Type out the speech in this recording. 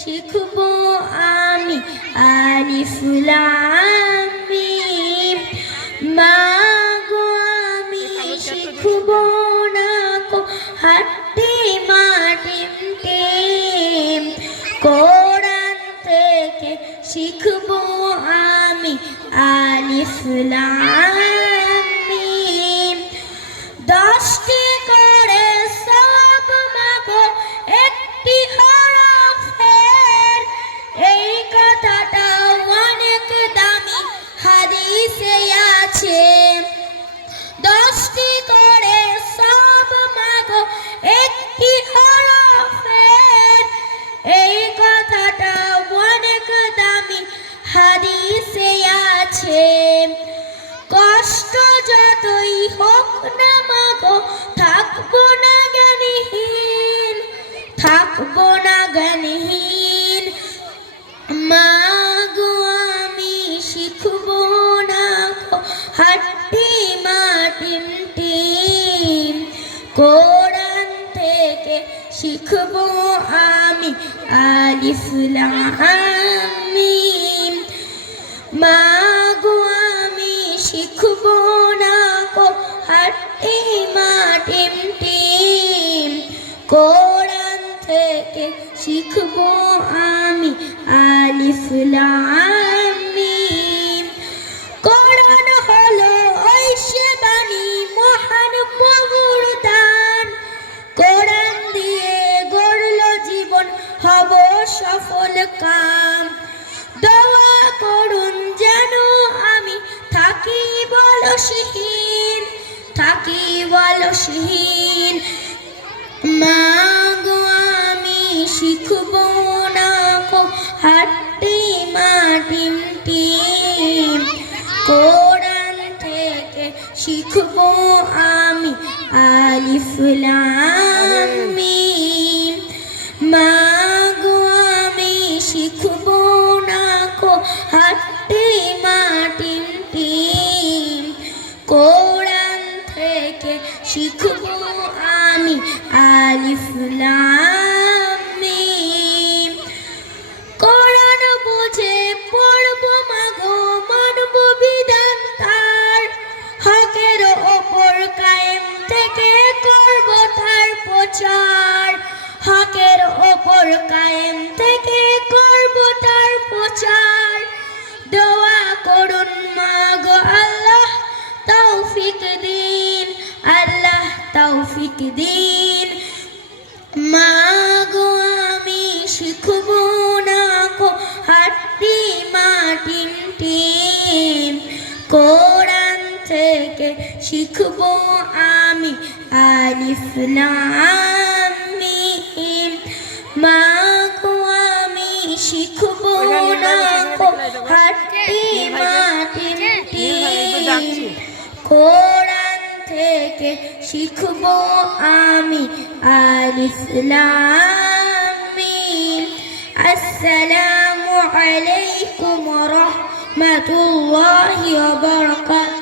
শিখবো আমি আলিফ লাম মিম। মা গো আমি শিখবো না কো হাট্টি মাটিম টিম। কোরআন থেকে শিখবো আমি আলিফ লাম মিম। 10টি করে সওয়াব মাগো একটি হরফের, এই কথাটা অনেক দামি হাদিসে আছে। 10টি করে সওয়াব মাগো একটি হরফের, এই কথাটা অনেক দামি হাদিসে আছে। কষ্ট যতই হোক না মাগো থাকবো না জ্ঞানহীন, থাকবো না জ্ঞানহীন। মাগো আমি শিখবো না কো হাট্টি মাটিম টিম। কোরআন থেকে শিখবো আমি আলিফ লাম মিম। মাগো আমি শিখবো না কো হাট্টি মাটিম টিম। কোরআন থেকে শিখবো আমি আলিফ লাম মিম। কোরআন হলো ওই সে বাণী মহান প্রভুর দান, কোরআন দিয়ে গড়লো জীবন হব সফল কাম। দোয়া করুন যেন আমি থাকি বলশহীন, থাকি বলশহীন। মাগো আমি শিখবো না কো হাট্টি মাটিম টিম। কোরআন থেকে শিখবো আমি আলিফ লাম মিম। মাগো আমি শিখবো না কো হাট্টি মাটিম টিম। কোরআন থেকে শিখবো আমি আলিফ লাম মিম। কোরআন বুঝে পড়বো মাগো মানব বিধান তার, হকের ওপর কায়েম থেকে করবো তার প্রচার, হকের ওপর কায়েম থেকে করবো তার প্রচার। দোয়া করুন মাগো আল্লাহ তৌফিক দিন, আল্লাহ তৌফিক দিন। মাগো আমি শিখবো না কো হাট্টি মাটিম টিম। কোরআন থেকে শিখবো আমি আলিফ লাম মিম। মাগো আমি শিখবো না কো হাট্টি মাটিম টিম। কোরআন থেকে শিখবো আমি আলিফ লাম মিম। আসসালামু আলাইকুম ওয়া রাহমাতুল্লাহি ওয়া বারাকাতুহু।